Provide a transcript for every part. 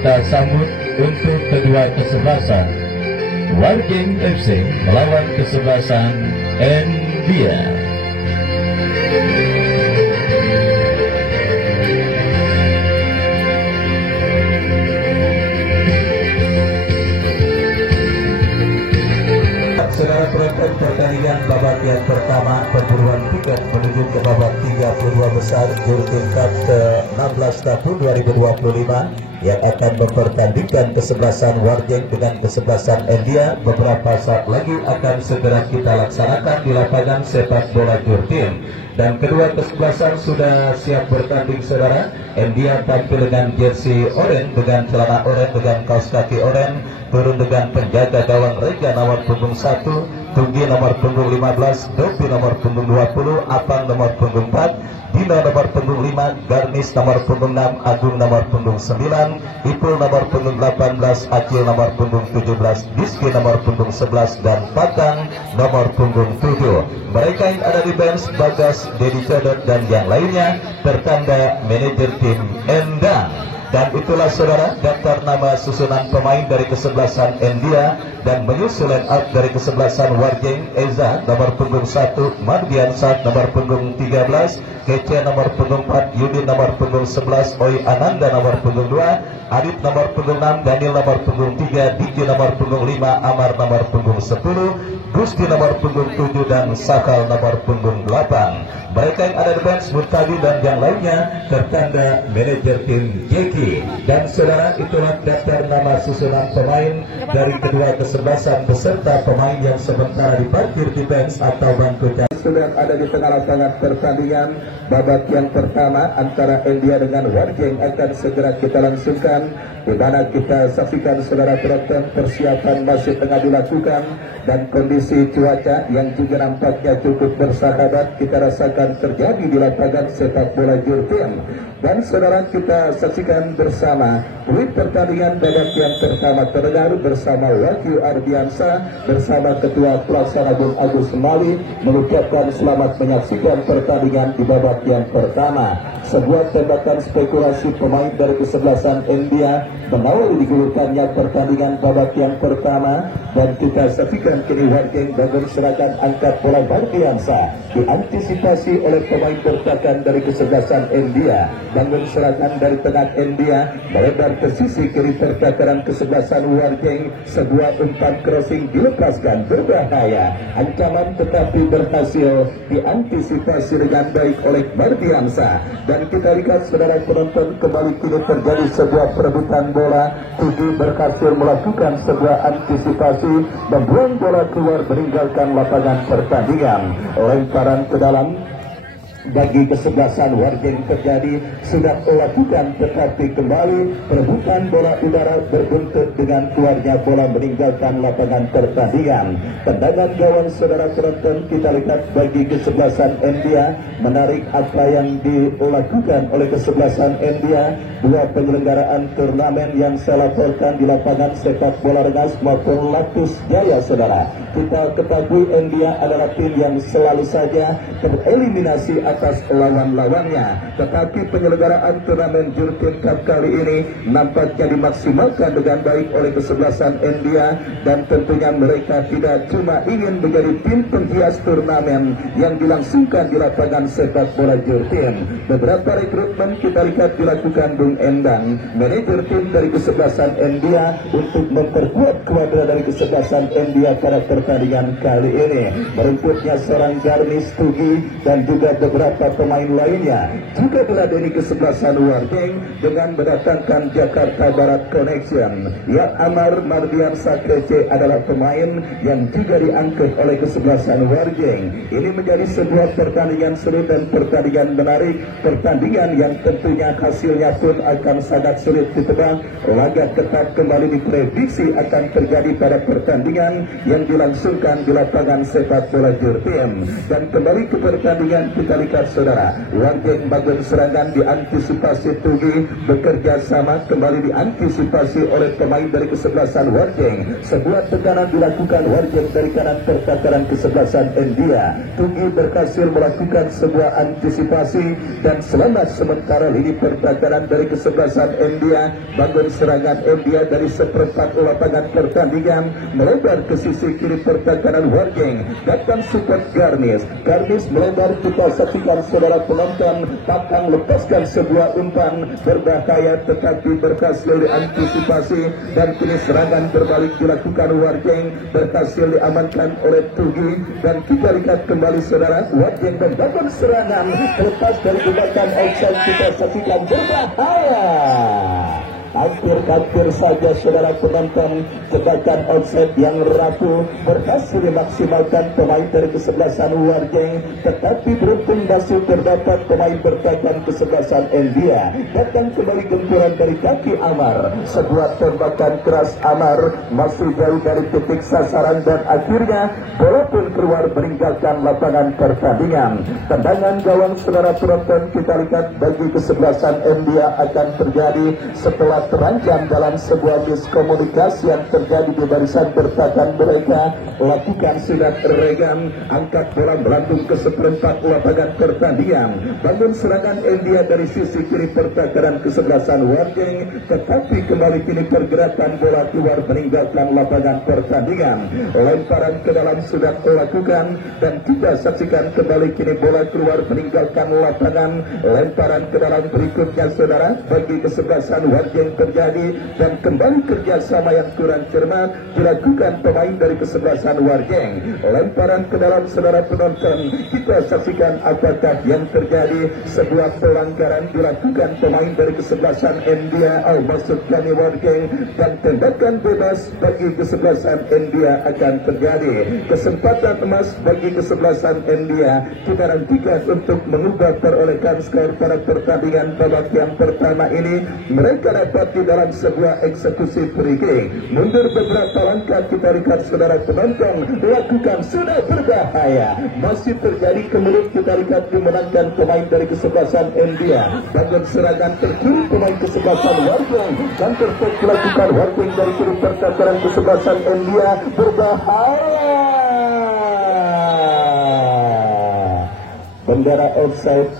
kita sambut untuk kedua kesebelasan Wargeng FC melawan kesebelasan India. Saudara penonton, pertandingan babak yang pertama perburuan tiket menuju ke babak 32 besar Jurgen Cup ke-16 tahun 2025 yang akan mempertandingkan kesebelasan Wargeng dengan kesebelasan India. Beberapa saat lagi akan segera kita laksanakan di lapangan sepak bola Jurgen. Dan kedua kesebelasan sudah siap bertanding, saudara. India tampil dengan jersey oranye dengan celana oranye dengan kaos kaki oranye, turun dengan penjaga gawang Rega nomor punggung 1, Tunggi nomor punggung 15, Dopi nomor punggung 20, Apang nomor punggung 4, Dino nomor punggung 5, Garnis nomor punggung 6, Agung nomor punggung 9, Ipul nomor punggung 18, Acil nomor punggung 17, Diski nomor punggung 11, dan Patang nomor punggung 7. Mereka yang ada di bench, Bagas, Dedi Codot, dan yang lainnya bertanda manajer tim Endang. Dan itulah, saudara, daftar nama susunan pemain dari kesebelasan India. Dan menyusul line up dari kesebelasan Wargeng: Eza nomor punggung 1, Mardian Sat nomor punggung 13, Kece nomor punggung 4, Yudin nomor punggung 11, Oi Ananda nomor punggung 2, Adit nomor punggung 6, Daniel nomor punggung 3, Diki nomor punggung 5, Amar nomor punggung 10, Gusti nomor punggung 7, dan Sakal nomor punggung 8. Mereka yang ada di bench, Murtadi dan yang lainnya tertanda manajer tim Jeki. Dan saudara, itulah daftar nama susunan pemain dari kedua kesebelasan beserta pemain yang sementara diparkir di bench atau bangku cadangan. Sudah ada di tengah lapangan pertandingan. Babak yang pertama antara India dengan Wargeng akan segera kita langsungkan, di mana kita saksikan, saudara penonton, persiapan masih tengah dilakukan dan kondisi cuaca yang juga nampaknya cukup bersahabat kita rasakan terjadi di lapangan sepak bola Jurgen. Dan saudara, kita saksikan bersama tweet pertandingan babak yang pertama terdengar bersama Wahyu Ardiansa bersama Ketua Pelaksana Bung Agus Mali mengucapkan selamat menyaksikan pertandingan di babak yang pertama. Sebuah tembakan spekulasi pemain dari kesebelasan India mengawali digulirkannya pertandingan babak yang pertama. Dan kita saksikan kini Wargeng bangun serangan angkat bola Ardiansa diantisipasi oleh pemain bertahan dari kesebelasan India. Bangun serangan dari tengah India melebar ke sisi kiri pertahanan kesebelasan Wargeng. Sebuah umpan crossing dilepaskan berbahaya, ancaman tetapi berhasil diantisipasi dengan baik oleh Mardiansa. Dan kita lihat, saudara penonton, kembali kini terjadi sebuah perebutan bola. Tugi berhasil melakukan sebuah antisipasi, membuang bola keluar meninggalkan lapangan pertandingan. Lemparan ke dalam bagi kesebelasan Wargeng terjadi, sudah lakukan tetapi kembali perebutan bola udara berbuntut dengan keluarnya bola meninggalkan lapangan pertandingan. Tendangan gawang, saudara penonton, kita lihat bagi kesebelasan India menarik apa yang dilakukan oleh kesebelasan India. Dua penyelenggaraan turnamen yang saya laporkan di lapangan sepak bola Rengas maupun Lapus Jaya, saudara. Kita ketahui India adalah tim yang selalu saja tereliminasi atas lawan-lawannya, tetapi penyelenggaraan turnamen Jurgen Cup kali ini nampaknya dimaksimalkan dengan baik oleh kesebelasan India. Dan tentunya mereka tidak cuma ingin menjadi tim penghias turnamen yang dilangsungkan di lapangan sepak bola Jurgen. Beberapa rekrutmen kita lihat dilakukan Bung Endang, manajer tim dari kesebelasan India, untuk memperkuat kuadra dari kesebelasan India pada pertandingan kali ini. Merumputnya seorang Garnis, Tugi, dan juga beberapa pemain lainnya juga diladeni kesebelasan Wargeng dengan mendatangkan Jakarta Barat Connection. Ya, Amar Mardiansa Kece adalah pemain yang juga diangkut oleh kesebelasan Wargeng. Ini menjadi sebuah pertandingan seru dan pertandingan menarik, pertandingan yang tentunya hasilnya pun akan sangat sulit ditebak. Laga ketat kembali diprediksi akan terjadi pada pertandingan yang dilangsungkan di lapangan sepak bola Jurgen. Dan kembali ke pertandingan, kita lihat saksikan saudara, Wargeng bagian serangan diantisipasi Tugi, bekerja sama kembali diantisipasi oleh pemain dari kesebelasan Wargeng. Sebuah tekanan dilakukan Wargeng dari kanan pertahanan kesebelasan India. Tugi berhasil melakukan sebuah antisipasi dan selamat sementara lini pertahanan dari kesebelasan India. Bagian serangan India dari seperempat lapangan pertandingan melebar ke sisi kiri pertahanan Wargeng. Datang support Garnis melebar, kita saksikan saudara penonton, Tatang lepaskan sebuah umpan berbahaya tetapi berhasil diantisipasi dan kini serangan berbalik dilakukan Wargeng, berhasil diamankan oleh Tugi dan kita lihat kembali saudara, Wargeng mendapat serangan lepas dari jebakan offside, kita saksikan berbahaya. Hampir saja saudara penonton, jebakan offside yang rapuh berhasil dimaksimalkan pemain dari kesebelasan Wargeng, tetapi beruntung masih terdapat pemain bertahan kesebelasan India. Datang kembali gempuran dari kaki Amar, sebuah tembakan keras Amar masih jauh dari titik sasaran dan akhirnya bola pun keluar meninggalkan lapangan pertandingan. Tendangan gawang saudara penonton kita lihat bagi kesebelasan India akan terjadi setelah terancam dalam sebuah miskomunikasi yang terjadi di barisan bertahan mereka. Lakukan sidat regam, angkat bola melambung ke seperempat lapangan pertandingan. Bangun serangan India dari sisi kiri pertahanan kesebelasan Wargeng, tetapi kembali kini pergerakan bola keluar meninggalkan lapangan pertandingan. Lemparan ke dalam sudah dilakukan dan kita saksikan kembali kini bola keluar meninggalkan lapangan. Lemparan ke dalam berikutnya saudara bagi kesebelasan Wargeng terjadi dan kembali kerjasama yang kurang cermat dilakukan pemain dari kesebelasan Wargeng. Lemparan ke dalam saudara penonton, kita saksikan apakah yang terjadi. Sebuah pelanggaran dilakukan pemain dari kesebelasan India, maksud kami Wargeng, dan tembakan bebas bagi kesebelasan India akan terjadi. Kesempatan emas bagi kesebelasan India kita nantikan untuk mengubah perolehan skor pada pertandingan babak yang pertama ini. Mereka dapat di dalam sebuah eksekusi free kick. Mundur beberapa langkah kita lihat saudara penonton, lakukan sudah berbahaya. Masih terjadi kemudian kita lihat dimenangkan pemain dari kesebelasan India. Bagian serangan terkiri pemain kesebelasan Wargeng dan tertek dilakukan Wargeng dari kiri pertahanan kesebelasan India. Berbahaya. Bendera offside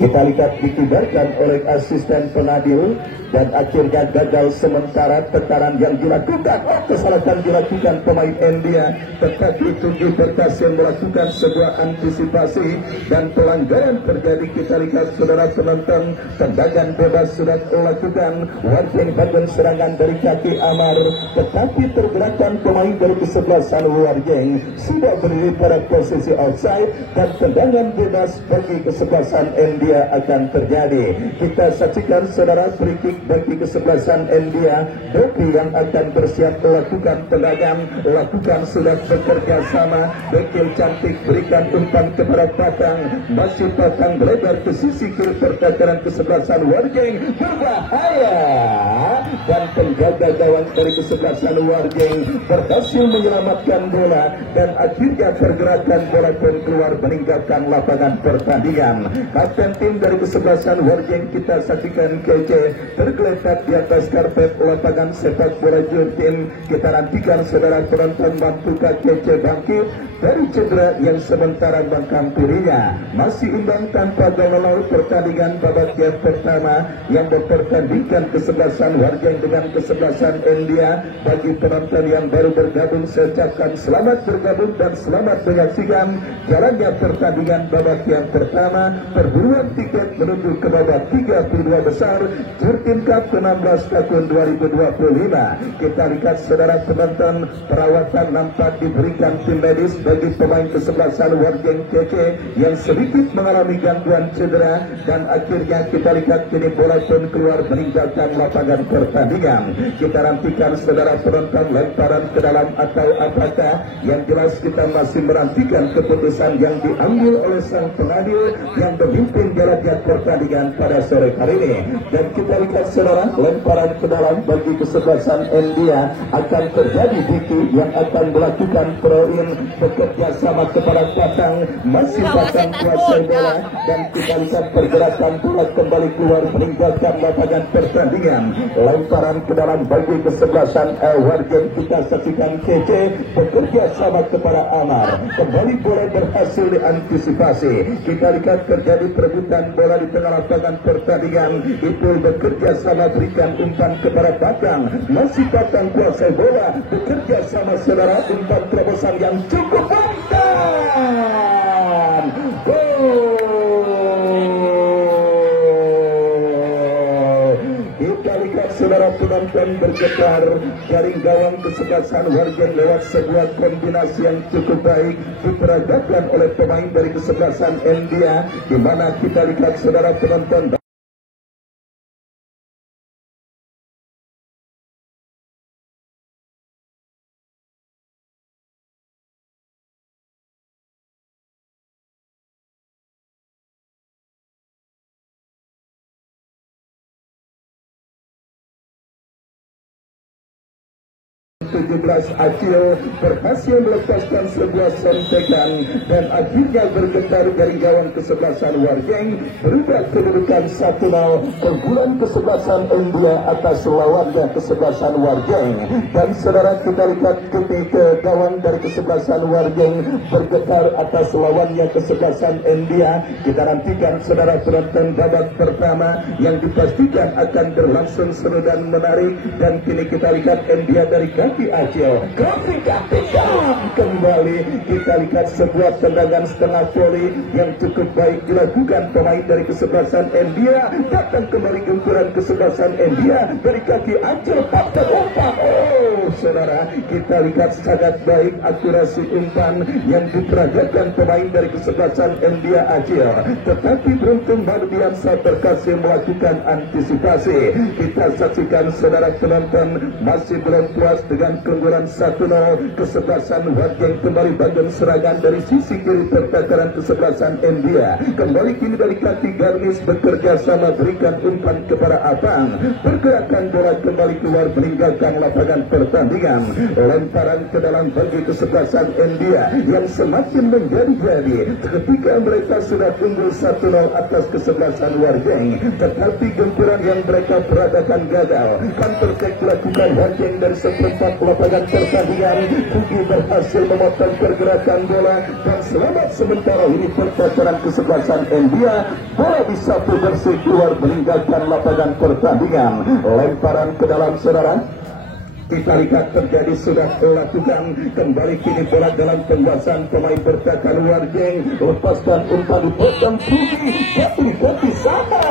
kita lihat dikibarkan oleh asisten pengadil dan akhirnya gagal sementara. Tekanan yang dilakukan, kesalahan dilakukan pemain India, tetapi Tugi berhasil melakukan sebuah antisipasi dan pelanggaran terjadi. Kita lihat saudara penonton, tendangan bebas sudah dilakukan Wargeng bagian serangan dari kaki Amar, tetapi pergerakan pemain dari kesebelasan Wargeng sudah berdiri pada posisi offside dan tendangan bebas bagi kesebelasan India akan terjadi. Kita saksikan saudara free kick bagi kesebelasan India. Doki yang akan bersiap melakukan tendangan, lakukan sudah bekerja sama. Bekil cantik berikan umpan kepada Tatang, masih Tatang melebar ke sisi kiri pertahanan kesebelasan Wargeng. Berbahaya dan penjaga gawang dari kesebelasan Wargeng berhasil menyelamatkan bola dan akhirnya pergerakan bola pun keluar meninggalkan lapangan pertandingan. Kapten tim dari kesebelasan Wargeng kita saksikan kece tergeletak di atas karpet lapangan sepak bola Jurtim. Kita nantikan saudara penonton mampukah kece bangkit dari cedera yang sementara menghampirinya. Masih imbang tanpa gol. Pertandingan babak yang pertama yang mempertandingkan kesebelasan Wargeng dengan kesebelasan India. Bagi penonton yang baru bergabung saya ucapkan selamat bergabung dan selamat menyaksikan jalannya pertandingan babak yang pertama perburuan tiket menuju ke babak 32 besar Jurtim Cup ke-16 tahun 2025. Kita lihat saudara penonton, perawatan nampak diberikan tim medis bagi pemain kesebelasan Wargeng kece yang sedikit mengalami gangguan cedera dan akhirnya kita lihat kini bola pun keluar meninggalkan lapangan pertandingan. Kita nantikan saudara penonton lemparan ke dalam atau apakah, yang jelas kita masih menantikan keputusan yang diambil oleh sang pengadil yang memimpin jalannya pertandingan pada sore hari ini. Dan kita lihat saudara, lemparan ke dalam bagi kesebelasan India akan terjadi. Diki yang akan melakukan throw-in bekerja sama kepada Patang, masih Patang kuasai bola dan kita lihat pergerakan bola kembali keluar meninggalkan lapangan pertandingan. Lemparan ke dalam bagi kesebelasan Wargen, kita saksikan Kece bekerja sama kepada Amar, kembali bola berhasil diantisipasi. Kita lihat terjadi perebutan bola di tengah lapangan pertandingan. Ipul bekerja sama berikan umpan kepada Patang, masih Patang kuasai bola bekerja sama saudara, umpan terobosan yang cukup panjang. Kita lihat saudara penonton bergetar, jaring gawang kesebelasan Wargen lewat sebuah kombinasi yang cukup baik diperagakan oleh pemain dari kesebelasan India, di mana kita lihat saudara penonton Acil berhasil melepaskan sebuah sontekan dan akhirnya bergetar dari gawang kesebelasan Wargen, berubah kedudukan 1-0 keunggulan kesebelasan India atas lawannya kesebelasan Wargen. Dan saudara kita lihat ketika gawang dari kesebelasan Wargen bergetar atas lawannya kesebelasan India, kita nantikan saudara penonton babak pertama yang dipastikan akan berlangsung seru dan menarik. Dan kini kita lihat India dari kaki Acil kembali, kita lihat sebuah tendangan setengah volley yang cukup baik dilakukan pemain dari kesebelasan India. Datang kembali gempuran kesebelasan India dari kaki Acil, patah umpan. Saudara, kita lihat sangat baik akurasi umpan yang diperagakan pemain dari kesebelasan India Acil, tetapi beruntung Mardiansa berhasil melakukan antisipasi. Kita saksikan saudara penonton, masih belum puas dengan keunggulan 1-0 kesebelasan Wargen, kembali bangun serangan dari sisi kiri pertahanan kesebelasan India. Kembali kini dari kaki Garnis bekerja sama berikan umpan kepada Abang, pergerakan bola kembali keluar meninggalkan lapangan pertandingan. Lemparan ke dalam bagi kesebelasan India yang semakin menjadi-jadi ketika mereka sudah unggul 1-0 atas kesebelasan Wargen, tetapi gempuran yang mereka peradakan gagal. Counter attack dilakukan Wargen dari seperempat lapangan pertandingan. Pugi berhasil memotong pergerakan bola dan selamat sementara ini pertahanan kesebelasan India. Bola disapu bersih keluar meninggalkan lapangan pertandingan. Lemparan ke dalam saudara, kita lihat terjadi sudah dilakukan kembali kini bola dalam penguasaan pemain pertahanan Wargen. Lepaskan umpan dipotong Pugi, ganti sama.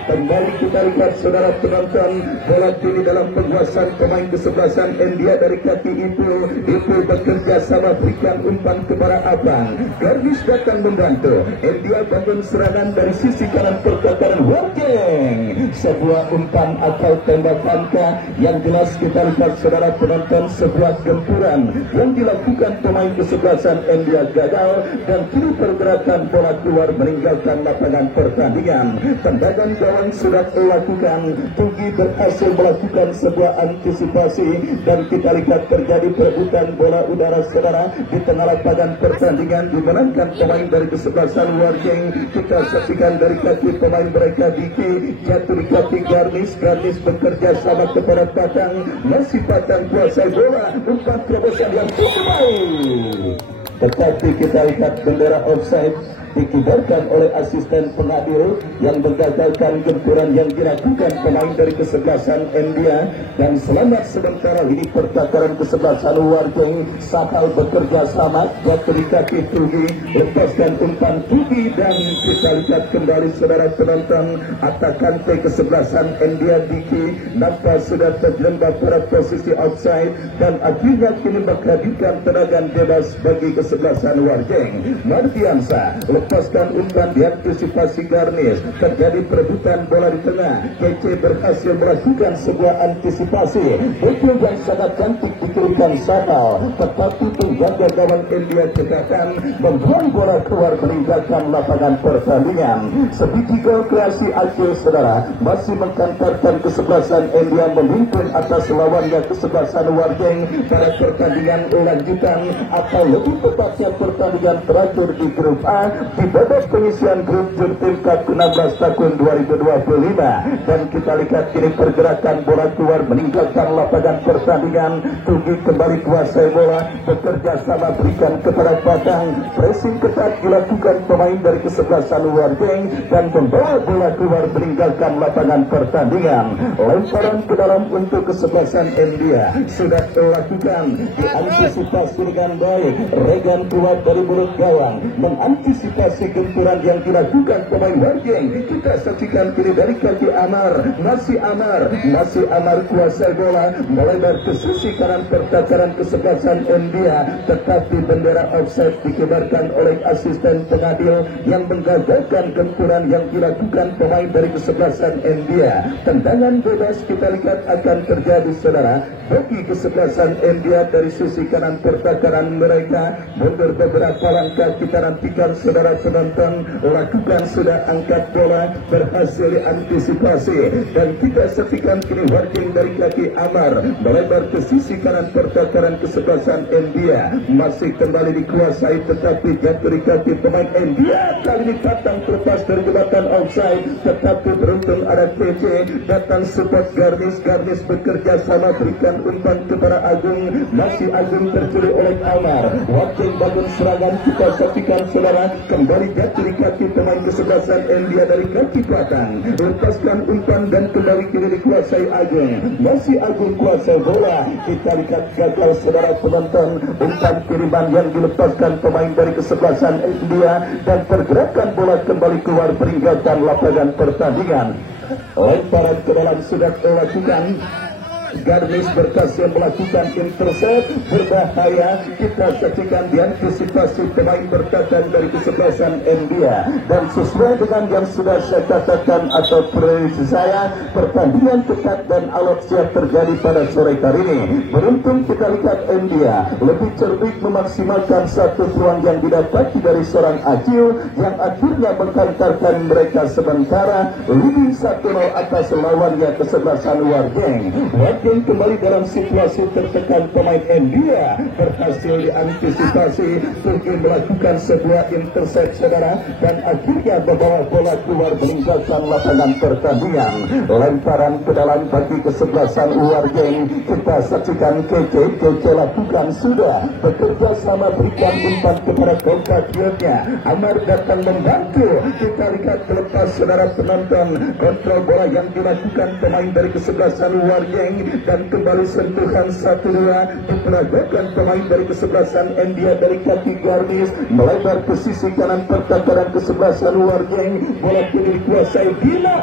Kembali kita lihat saudara penonton, bola kini dalam penguasaan pemain kesebelasan India dari kaki Ipul bekerja sama berikan umpan kepada Abang. Garnis datang membantu. India bangun serangan dari sisi kanan pertahanan Wargen. Sebuah umpan atau tembakan yang jelas kita lihat saudara penonton, sebuah gempuran yang dilakukan pemain kesebelasan India gagal dan kini pergerakan bola keluar meninggalkan lapangan pertandingan. Tendangan gawang sudah dilakukan, Pugi berhasil melakukan sebuah antisipasi dan kita lihat terjadi perebutan bola udara saudara di tengah lapangan pertandingan dimenangkan pemain dari kesebelasan Wargen. Kita saksikan dari kaki pemain mereka Diki jatuh di kaki Garnis bekerja sama kepada Patang, masih Patang kuasai bola, umpan terobosan yang cukup baik, tetapi kita lihat bendera offside dikibarkan oleh asisten pengadil yang menggagalkan gempuran yang dilakukan pemain dari kesebelasan India. Dan selamat sementara ini pertahanan kesebelasan Wargen. Sakal bekerja sama jatuh di kaki Pugi, lepaskan umpan Pugi dan kita lihat kembali saudara penonton, atakan kesebelasan India Diki nampak sudah terjerembab pada posisi offside dan akhirnya kini menghadirkan tendangan bebas bagi kesebelasan Wargen. Mardiansa lepaskan umpan diantisipasi Garnis, terjadi perebutan bola di tengah. Kece berhasil melakukan sebuah antisipasi, betul yang sangat cantik diberikan Sakal, tetapi penjaga gawang India Cekatan membuang bola keluar meninggalkan lapangan pertandingan. Sedikit gol kreasi Aceh saudara masih mengkantarkan kesebelasan India memimpin atas lawannya kesebelasan Wargeng pada pertandingan lanjutan atau lebih tepatnya pertandingan terakhir di grup A di babak pengisian grup Jurtim Cup 16 tahun 2025. Dan kita lihat kini pergerakan bola keluar meninggalkan lapangan pertandingan. Tunggu kembali kuasai bola, bekerja sama berikan kepada Padang, pressing ketat dilakukan pemain dari kesebelasan Wargeng dan membawa bola keluar meninggalkan lapangan pertandingan. Lemparan ke dalam untuk kesebelasan India sudah dilakukan, diantisipasi dengan baik. Regan keluar dari mulut gawang mengantisipasi genturan yang dilakukan pemain Wargeng. Kita saksikan kiri dari kaki Amar, masih Amar kuasai bola melebar ke sisi kanan pertahanan kesebelasan India, tetapi bendera offside dikibarkan oleh asisten pengadil yang menggagalkan genturan yang dilakukan pemain dari kesebelasan India. Tendangan bebas kita lihat akan terjadi saudara bagi kesebelasan India dari sisi kanan pertahanan mereka. Mundur beberapa langkah, kita nantikan saudara penonton lakukan sudah angkat bola, berhasil diantisipasi dan kita saksikan kini Wargeng dari kaki Amar melebar ke sisi kanan pertahanan kesebelasan India, masih kembali dikuasai tetapi jatuh di kaki pemain India. Kali ini Padang terlepas dari jembatan offside, tetapi beruntung ada TC datang support Garnis bekerja sama berikan umpan kepada Agung, masih Agung tercuri oleh Amar. Wargeng bangun serangan, kita saksikan saudara kembali jatuh di kaki pemain kesebelasan India dari kaki Padang, lepaskan umpan dan kembali kini dikuasai Agung, masih Agung kuasai bola. Kita lihat gagal saudara penonton, umpan kiriman yang dilepaskan pemain dari kesebelasan India dan pergerakan bola kembali keluar meninggalkan lapangan pertandingan. Lemparan ke dalam sudah dilakukan. Garnis berhasil melakukan intercept berbahaya. Kita saksikan diantisipasi pemain bertahan dari kesebelasan India dan sesuai dengan yang sudah saya katakan atau prediksi saya, pertandingan ketat dan alot siap terjadi pada sore hari ini. Beruntung kita lihat India lebih cerdik memaksimalkan satu peluang yang didapati dari seorang Acil yang akhirnya menghantarkan mereka sementara leading 1-0 atas lawannya kesebelasan Wargeng. Wargeng kembali dalam situasi tertekan, pemain India berhasil diantisipasi, pergi melakukan sebuah intercept saudara dan akhirnya membawa bola keluar meninggalkan lapangan pertandingan. Lemparan ke dalam bagi kesebelasan Wargeng, kita saksikan Kece lakukan sudah bekerja sama berikan umpan kepada compatriotnya. Amar datang membantu, kita lihat terlepas saudara penonton kontrol bola yang dilakukan pemain dari kesebelasan Wargeng dan kembali sentuhan 1-2 diperagakan pemain dari kesebelasan India dari kaki Garnis melebar ke sisi kanan pertahanan kesebelasan Wargeng. Bola kini dikuasai Dina.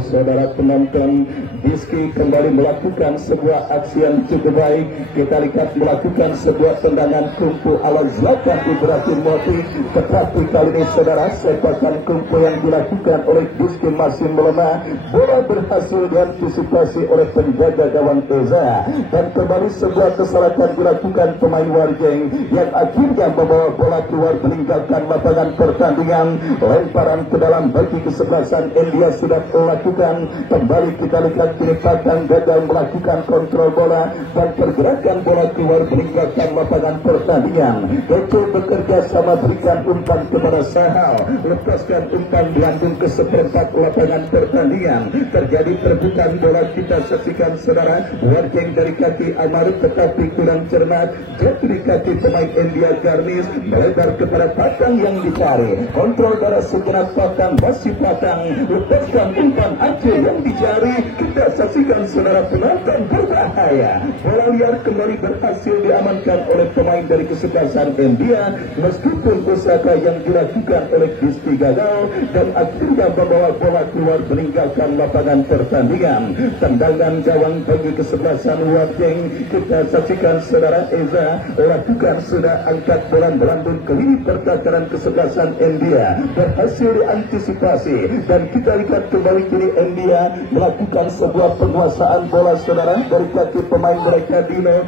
Saudara penonton, Rizky kembali melakukan sebuah aksi yang cukup baik. Kita lihat melakukan sebuah tendangan kungfu ala Zlatan Ibrahim Moti, tetapi kali ini saudara sepakan kungfu yang dilakukan oleh Rizky masih melemah. Bola berhasil diantisipasi oleh penjaga gawang Eza dan kembali sebuah kesalahan dilakukan pemain Wargeng yang akhirnya membawa bola keluar meninggalkan lapangan pertandingan. Lemparan ke dalam bagi kesebelasan India sudah dilakukan. Kembali kita lihat kini Padang gagal melakukan kontrol bola dan pergerakan bola keluar meninggalkan lapangan pertandingan. Kece bekerja sama berikan umpan kepada Sahal, lepaskan umpan dilantung ke seperempat lapangan pertandingan. Terjadi perebutan bola, kita saksikan saudara Wargeng dari kaki Amar tetapi kurang cermat, jatuh di kaki pemain India Garnis melebar kepada Padang yang dicari. Kontrol darah sejenak Padang, masih Padang lepaskan umpan Aceh yang dicari. Kita saksikan saudara penonton berbahaya. Bola liar kembali berhasil diamankan oleh pemain dari kesebelasan India meskipun usaha yang dilakukan oleh Rizky gagal dan akhirnya membawa bola keluar meninggalkan lapangan pertandingan. Tendangan tendangan gawang bagi kesebelasan Warjeng. Kita saksikan saudara Eza lakukan sudah angkat bola melambung ke lini pertahanan kesebelasan India, berhasil diantisipasi dan kita lihat kembali kini India melakukan sebuah penguasaan bola saudara dari kaki pemain mereka. Dino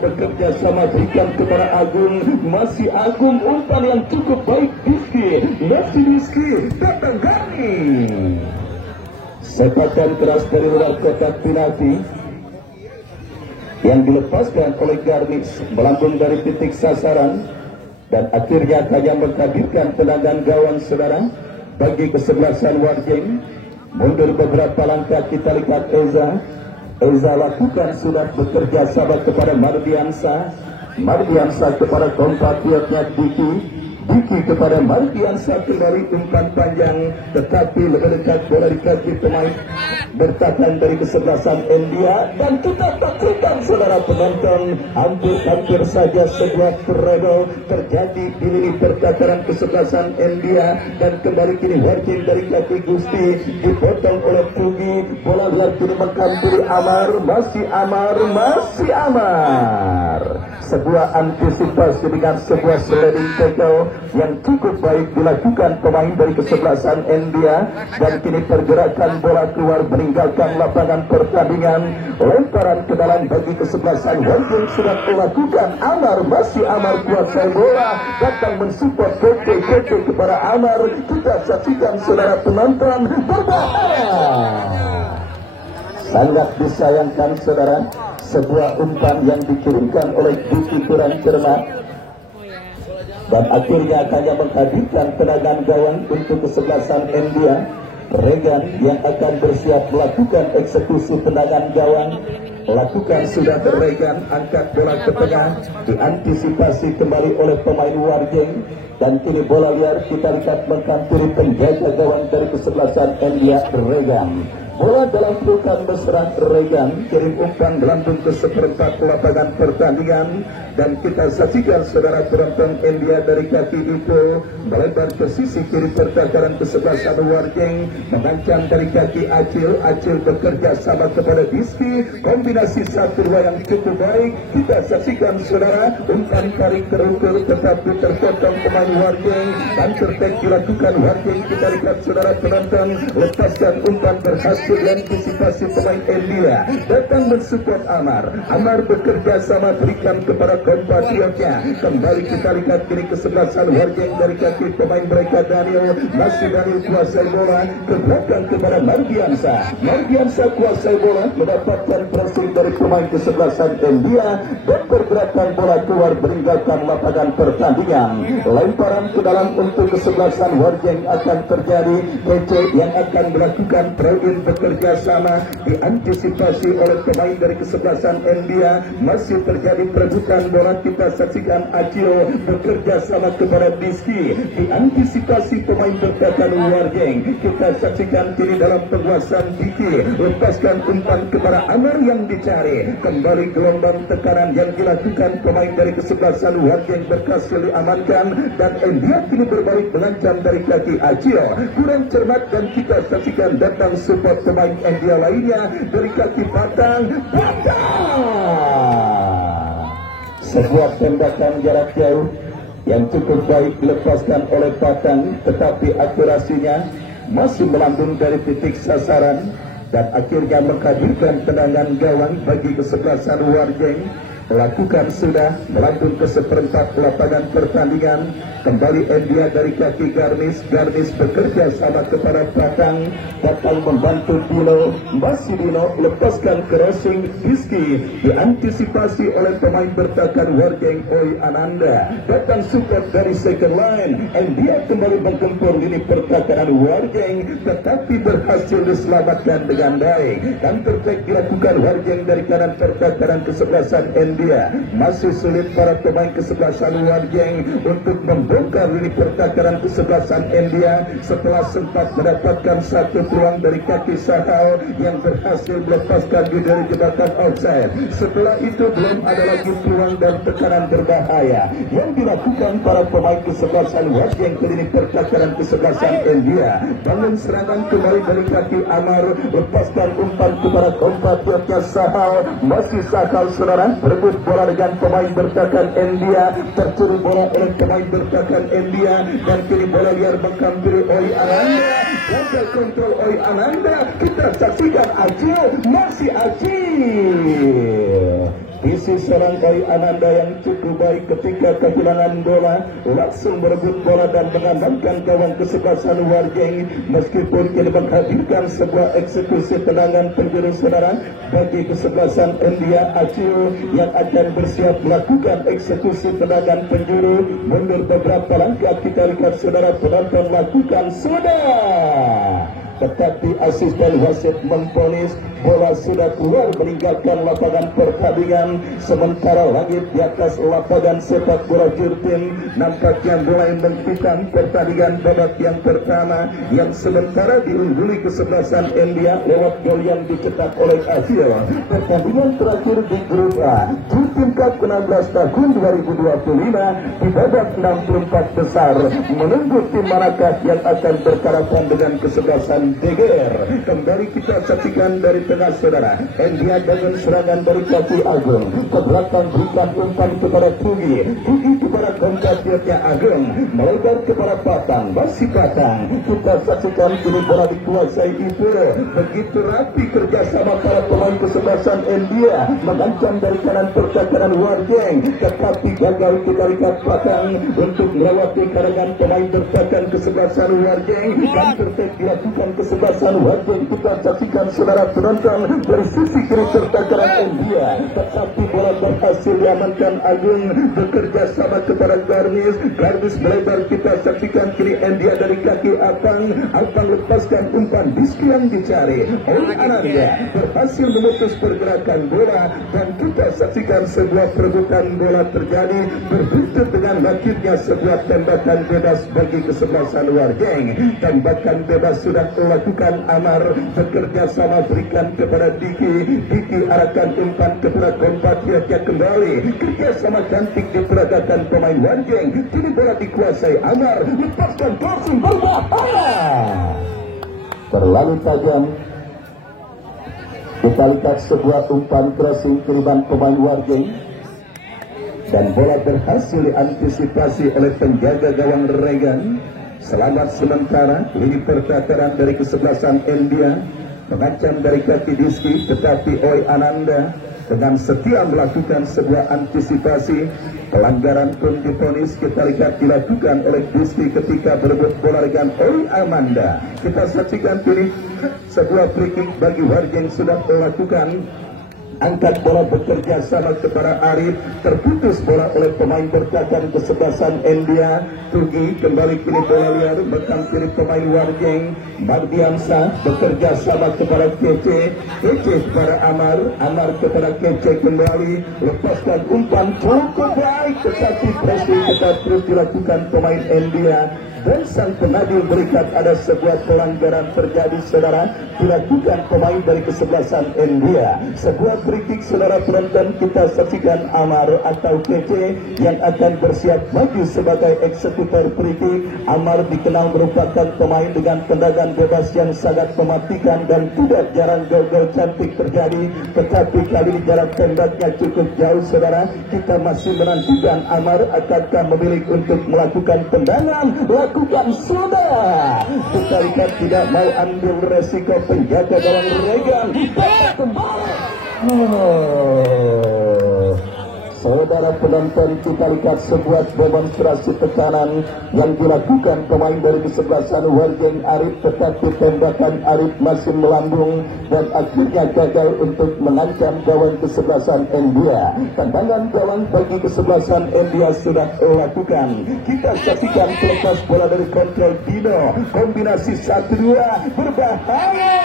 bekerja sama berikan kepada Agung, masih Agung umpan yang cukup baik. Rizky datang Gani, sepakan keras dari luar kotak penalti yang dilepaskan oleh Garnis melambung dari titik sasaran dan akhirnya hanya menghadirkan tendangan gawang saudara bagi kesebelasan Warjeng. Mundur beberapa langkah kita lihat Eza lakukan sudah bekerja sama kepada Mardiansa kepada compatriotnya Diki kepada Mardiansa kembali umpan panjang tetapi lebih dekat bola di kaki pemain bertahan dari kesebelasan India dan kita saksikan saudara penonton hampir saja sebuah treble terjadi di lini pertahanan kesebelasan India dan kembali kini Warjeng dari kaki Gusti dipotong oleh Pugi, bola liar kini menghampiri Amar, masih Amar. Sebuah antisipasi dengan sebuah sliding tackle yang cukup baik dilakukan pemain dari kesebelasan India dan kini pergerakan bola keluar meninggalkan lapangan pertandingan. Lemparan ke dalam bagi kesebelasan Warjeng sudah dilakukan Amar, masih Amar kuasai bola datang mensupport kece kepada Amar. Kita saksikan saudara penonton berbahaya. Sangat disayangkan saudara, sebuah umpan yang dikirimkan oleh Diki kurang cermat dan akhirnya hanya menghadirkan tendangan gawang untuk kesebelasan India. Regan yang akan bersiap melakukan eksekusi tendangan gawang lakukan sudah Regan, angkat bola ke tengah diantisipasi kembali oleh pemain Warjeng dan kini bola liar kita lihat menghampiri penjaga gawang dari kesebelasan India Regan. Bola dalam pelukan berserang Regan, kirim umpan melambung ke seperempat lapangan pertandingan dan kita saksikan saudara penonton India dari kaki Dipo melebar ke sisi kiri pertahanan kesebelasan Warjeng mengancam dari kaki Acil bekerja sama kepada Rizky, kombinasi 1-2 yang cukup baik. Kita saksikan saudara umpan tarik terukur tetapi terpotong pemain Warjeng dan tertek dilakukan Warjeng. Kita lihat saudara penonton lepaskan umpan berhasil antisipasi pemain India datang mensupport Amar bekerja sama berikan kepada compatriotnya. Kembali kita lihat kini kesebelasan Warjeng dari kaki pemain mereka Daniel, masih Daniel kuasai bola ke belakang kepada Mardiansa kuasai bola mendapatkan pressing dari pemain kesebelasan India dan pergerakan bola keluar meninggalkan lapangan pertandingan. Lemparan ke dalam untuk kesebelasan Warjeng akan terjadi. Kece yang akan melakukan throw-in bekerja sama diantisipasi oleh pemain dari kesebelasan India. Masih terjadi perebutan bola. Kita saksikan Acil bekerja sama kepada Rizky, diantisipasi pemain bertahan Warjeng. Kita saksikan kini dalam penguasaan Diki lepaskan umpan kepada Amar yang dicari. Kembali gelombang tekanan yang dilakukan pemain dari kesebelasan Warjeng berhasil diamankan dan India kini berbalik mengancam dari kaki Acil kurang cermat dan kita saksikan datang support pemain India lainnya dari kaki Batang. Sebuah tembakan jarak jauh yang cukup baik dilepaskan oleh Batang tetapi akurasinya masih melambung dari titik sasaran dan akhirnya menghadirkan tendangan gawang bagi kesebelasan Warjeng. Lakukan sudah melambung ke seperempat lapangan pertandingan. Kembali India dari kaki Garnis bekerja sama kepada Batang membantu Dino, masih Dino lepaskan crossing Rizky diantisipasi oleh pemain bertahan Warjeng Oi Ananda datang support dari second line. India kembali menggempur lini pertahanan Warjeng tetapi berhasil diselamatkan dengan baik dan perfect dilakukan Warjeng dari kanan pertahanan kesebelasan India. India. Masih sulit para pemain kesebelasan Warjeng untuk membongkar lini pertahanan kesebelasan India setelah sempat mendapatkan satu peluang dari kaki Sahal yang berhasil melepaskan diri dari jebakan offside. Setelah itu belum ada lagi peluang dan tekanan berbahaya yang dilakukan para pemain kesebelasan Warjeng ke lini pertahanan kesebelasan India. Bangun serangan kembali dari kaki Amar, lepaskan umpan kepada compatriotnya Sahal. Masih Sahal saudara berebut bola dengan pemain bertahan India, tercuri bola oleh pemain bertahan India dan kini bola liar menghampiri Oi Ananda. Gagal kontrol Oi Ananda. Kita saksikan Aji, masih Aji. Isi serang Oi Ananda yang cukup baik ketika kehilangan bola, langsung berebut bola dan mengamankan gawang kesebelasan Warjeng. Meskipun ini menghadirkan sebuah eksekusi tendangan penjuru saudara bagi kesebelasan India, Acil yang akan bersiap melakukan eksekusi tendangan penjuru. Mundur beberapa langkah, kita lihat saudara penonton lakukan sudah. Tetapi asisten wasit memvonis bola sudah keluar meninggalkan lapangan pertandingan. Sementara langit di atas lapangan sepak bola Jurtin nampaknya mulai menghitam pertandingan babak yang pertama yang sementara diungguli kesebelasan India lewat gol yang dicetak oleh Asia. Pertandingan terakhir di grup A Jurtin Cup 16 tahun 2025 di babak 64 besar menunggu tim manakah yang akan berhadapan dengan kesebelasan DGR. Kembali kita saksikan dari tengah saudara. India dengan serangan dari kaki Agung. Ke belakang berikan umpan kepada Tugi. Tugi kepada compatriotnya Agung. Melebar kepada Patang. Masih Patang. Kita saksikan kini bola dikuasai Ipura. Begitu rapi kerjasama para pemain kesebelasan India. Mengancam dari kanan pertahanan Warjeng. Tetapi gagal kita lihat Patang untuk melewati karangan pemain bertahan kesebelasan Warjeng. Dan tertek dilakukan kesebelasan Warjeng. Kita saksikan saudara penonton dari sisi kiri pertahanan India, tetapi bola berhasil diamankan Agung bekerja sama kepada Garnis. Garnis melebar, kita saksikan kiri India dari kaki Apang. Apang lepaskan umpan Diski yang dicari oleh Ananda, berhasil memutus pergerakan bola dan kita saksikan sebuah perebutan bola terjadi berbuntut dengan akhirnya sebuah tembakan bebas bagi kesebelasan Warjeng. Tembakan bebas sudah dilakukan Amar, bekerja sama berikan kepada Diki. Diki arahkan umpan kepada compatriotnya kembali. Kerjasama cantik diperagakan pemain Warjeng. Kini bola dikuasai Amar, lepaskan crossing berbahaya. Terlalu tajam. Kita lihat sebuah umpan crossing kiriman pemain Warjeng dan bola berhasil diantisipasi oleh penjaga gawang Regan. Selamat sementara lini pertahanan dari kesebelasan India mengancam dari kaki Diski, tetapi Oi Ananda dengan setia melakukan sebuah antisipasi. Pelanggaran pun divonis kita lihat dilakukan oleh Diski ketika berebut bola dengan Oi Ananda. Kita saksikan kini sebuah free kick bagi Warjeng sudah dilakukan. Angkat bola bekerja sama kepada Arif, terputus bola oleh pemain bertahan kesebelasan India. Tugi kembali kini bola liar menghampiri pemain Warjeng. Mardiansa bekerja sama kepada Kece. Kece kepada Amar, Amar kepada Kece kembali, lepaskan umpan cukup baik, tetapi pressing tetap terus dilakukan pemain India. Dan sang pengadil berikan ada sebuah pelanggaran terjadi saudara, dilakukan pemain dari kesebelasan India. Sebuah free kick saudara penonton, kita saksikan Amar atau Kece yang akan bersiap maju sebagai eksekutor free kick. Amar dikenal merupakan pemain dengan tendangan bebas yang sangat mematikan dan tidak jarang gol-gol cantik terjadi, tetapi kali ini jarak tembaknya cukup jauh saudara. Kita masih menantikan Amar akankah memilih untuk melakukan tendangan. Lakukan sudah. Kita lihat tidak mau ambil resiko penjaga gawang Regan. Kembali. Saudara penonton, kita lihat sebuah demonstrasi tekanan yang dilakukan pemain dari kesebelasan Warjeng Arif, tetapi tembakan Arif masih melambung dan akhirnya gagal untuk mengancam gawang kesebelasan India. Tendangan gawang bagi kesebelasan India sudah dilakukan. Kita saksikan pelepas bola dari kontrol Dino, kombinasi 1-2 berbahaya.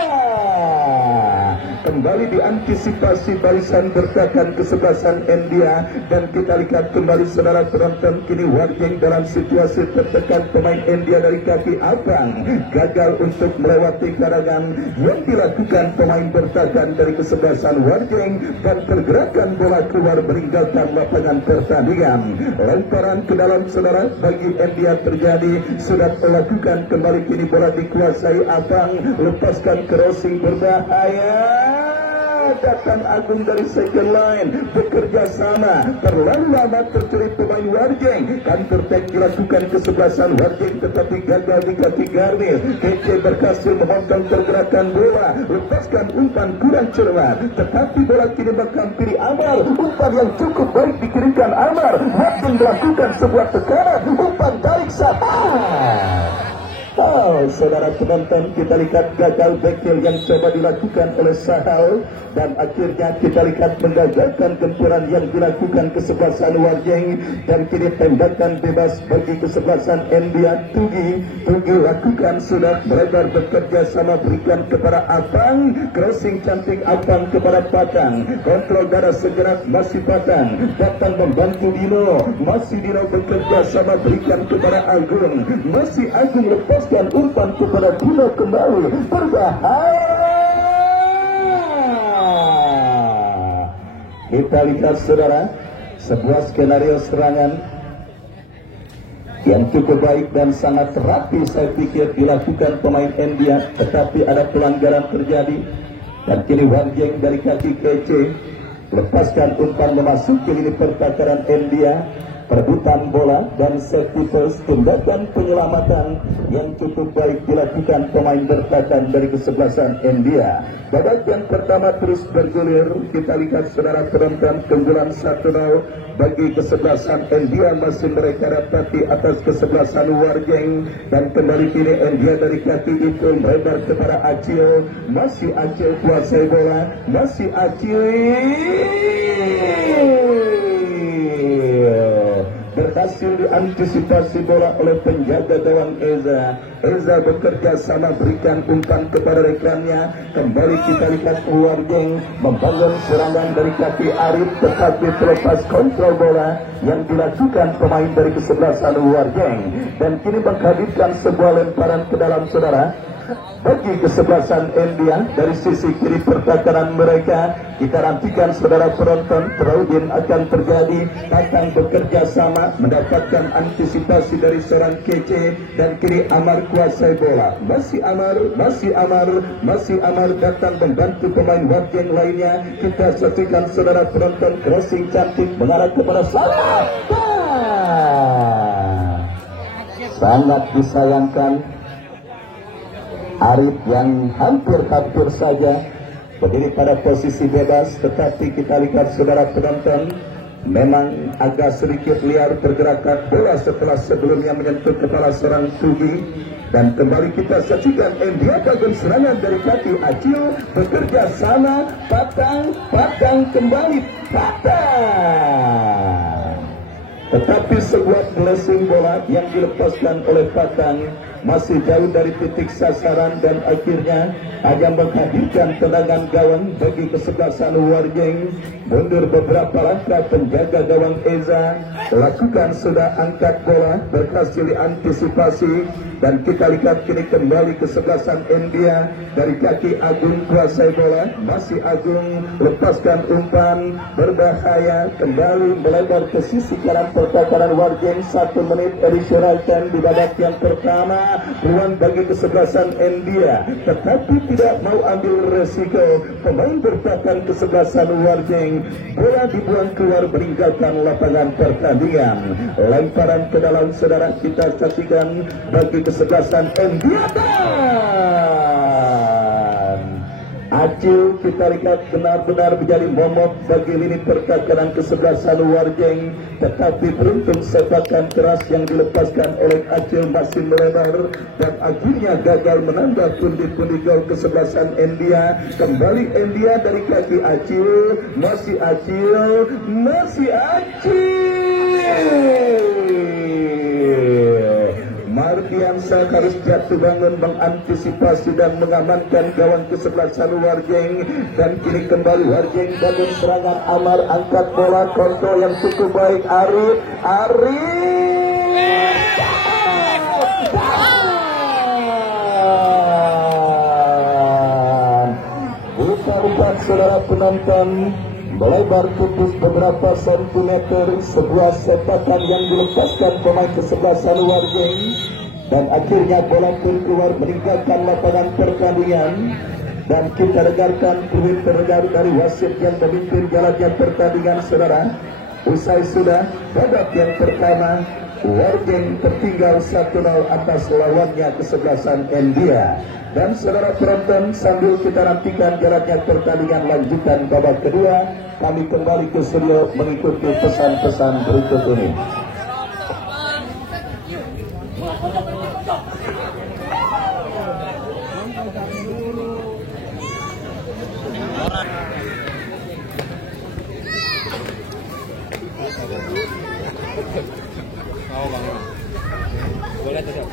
kembali diantisipasi barisan bertahan kesebelasan India, dan kita lihat kembali saudara penonton, kini Warjeng dalam situasi tertekan. Pemain India dari kaki abang gagal untuk melewati karangan yang dilakukan pemain bertahan dari kesebelasan Warjeng, dan pergerakan bola keluar meninggalkan lapangan pertandingan. Lemparan ke dalam saudara bagi India terjadi, sudah melakukan kembali, kini bola dikuasai abang, lepaskan crossing berbahaya, datang Agung dari second line, bekerja sama, terlalu lama tercerit pemain Warjeng, counter attack dilakukan kesebelasan Warjeng tetapi gagal di kaki Garnil. Kece berhasil memotong pergerakan bola, lepaskan umpan kurang cermat, tetapi bola kini menghampiri Amar, umpan yang cukup baik dikirimkan Amar, Warjeng melakukan sebuah tekanan, umpan tarik sahabat. Oh, saudara penonton, kita lihat gagal backfield yang coba dilakukan oleh Sahal, dan akhirnya kita lihat menggagalkan gempuran yang dilakukan kesebelasan Warjeng, dan kini tembakan bebas bagi kesebelasan India. Tugi lakukan sudah melebar, bekerja sama, berikan kepada Abang, crossing cantik Abang kepada Patang, kontrol darah sejenak, masih Patang datang membantu Dino, masih Dino bekerja sama, berikan kepada Agung, masih Agung lepas dan umpan kepada Dino kembali, berbahaya. Kita lihat saudara, sebuah skenario serangan yang cukup baik dan sangat rapi saya pikir dilakukan pemain India, tetapi ada pelanggaran terjadi, dan kini Warjeng dari kaki Kece lepaskan umpan memasuki lini pertahanan India. Perebutan bola dan safety first, tindakan penyelamatan yang cukup baik dilakukan pemain bertahan dari kesebelasan India. Babak yang pertama terus bergulir, kita lihat saudara penonton, keunggulan 1-0 bagi kesebelasan India masih mereka dapati atas kesebelasan Warjeng, dan kembali kini India dari kaki itu melebar kepada Acil, masih Acil kuasai bola, masih Acil berhasil diantisipasi bola oleh penjaga gawang Eza. Eza bekerja sama, berikan umpan kepada rekannya. Kembali kita lihat Warjeng membangun serangan dari kaki Arif, tetapi terlepas kontrol bola yang dilakukan pemain dari kesebelasan Warjeng, dan kini menghadirkan sebuah lemparan ke dalam saudara bagi kesebelasan India dari sisi kiri pertahanan mereka. Kita nantikan saudara penonton, Traudin akan terjadi, Tatang bekerja sama, mendapatkan antisipasi dari serang Kece, dan kini Amar kuasai bola, masih Amar datang membantu pemain Warjeng lainnya. Kita saksikan saudara penonton, crossing cantik mengarah kepada salah. Sangat disayangkan Arif yang hampir saja berdiri pada posisi bebas, tetapi kita lihat saudara penonton, memang agak sedikit liar pergerakan bola setelah sebelumnya menyentuh kepala seorang Tugi, dan kembali kita saksikan India bangun serangan dari kaki Acil, bekerja sama, Patang kembali Patang, tetapi sebuah blessing bola yang dilepaskan oleh Patang masih jauh dari titik sasaran, dan akhirnya hanya menghadirkan tendangan gawang bagi kesebelasan Warjeng. Mundur beberapa langkah penjaga gawang Eza, lakukan sudah angkat bola, berhasil diantisipasi, dan kita lihat kini kembali kesebelasan India dari kaki Agung kuasai bola, masih Agung lepaskan umpan berbahaya, kembali melebar ke sisi kanan pertahanan Warjeng. 1 menit additional time di babak yang pertama, peluang bagi kesebelasan India, tetapi tidak mau ambil resiko pemain bertahan kesebelasan Warjeng. Bola dibuang keluar meninggalkan lapangan pertandingan. Lemparan ke dalam saudara, kita saksikan bagi kesebelasan India, Acil kita lihat benar-benar menjadi momok bagi lini pertahanan kesebelasan Warjeng, tetapi beruntung sepakan keras yang dilepaskan oleh Acil masih melebar, dan akhirnya gagal menambah pundi-pundi gol kesebelasan India. Kembali India dari kaki Acil, masih Acil. Mark Ardiansa harus jatuh bangun mengantisipasi dan mengamankan gawang kesebelasan Warjeng, dan kini kembali Warjeng bangun serangan. Amar angkat bola, kontrol yang cukup baik. Arif bukan saudara penonton, melebar putus beberapa sentimeter. Sebuah sepakan yang dilepaskan pemain kesebelasan Warjeng, dan akhirnya bola pun keluar meninggalkan lapangan pertandingan. Dan kita dengarkan tweet terdengar dari wasit yang memimpin jalannya pertandingan, saudara. Usai sudah babak yang pertama, Warjeng tertinggal 1-0 atas lawannya kesebelasan India. Dan saudara penonton, sambil kita nantikan jalannya pertandingan lanjutan babak kedua, kami kembali ke studio mengikuti pesan-pesan berikut ini. Boleh tidak?